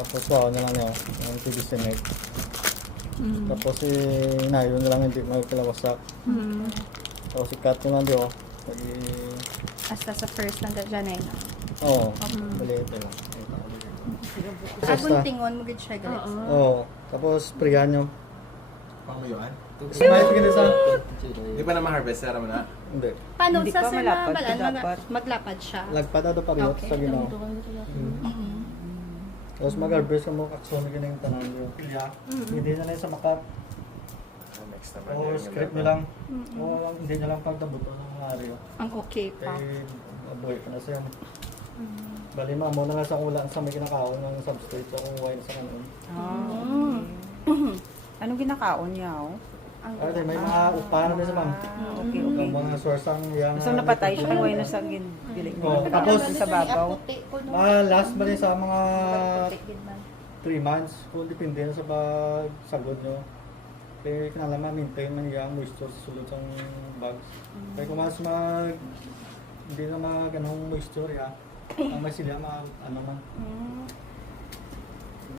Tapos wow na lang yun, yung PVC net. Tapos inayon na lang hindi magkilawasak. Tapos ikat ko lang diyo. Hasta sa first lang dyan eh. Oo, maliit na lang. Agong tingon mo gid siya galit. Oo, tapos sprayan nyo. Panguyuan? Smile ko sa... Di pa na ma-harvest, sara mo na? Hindi. Paano Hindi sa pa sir malapad, na balan dapat. maglapad siya? Lagpad na pa rin Okay. sa ginaw. Tapos mag-harvest mo kakson na yung tanan nyo. Hindi na lang sa makat. Next naman. O script nyo lang. O hindi nyo lang pagtabot ng mga area. Ang okay pa. Kaya mabuhay pa na siya. Bali mo na nga sa ulan sa may kinakaon ng substrate so kung na sa kanon. Anong ginakaon niya? Oh? Ate, may mga upahan na sa bang. Okay, okay. Ang mga source ang yang... So napatay siya kung na sa gili. Oo, tapos sa babaw. last ba rin sa mga 3 months kung depende na sa pagsagod nyo. Kaya kinalaman, maintain man yung moisture sa sulod ng bags. Kaya kung mas hindi na anong moisture ya, ang may sila ano man.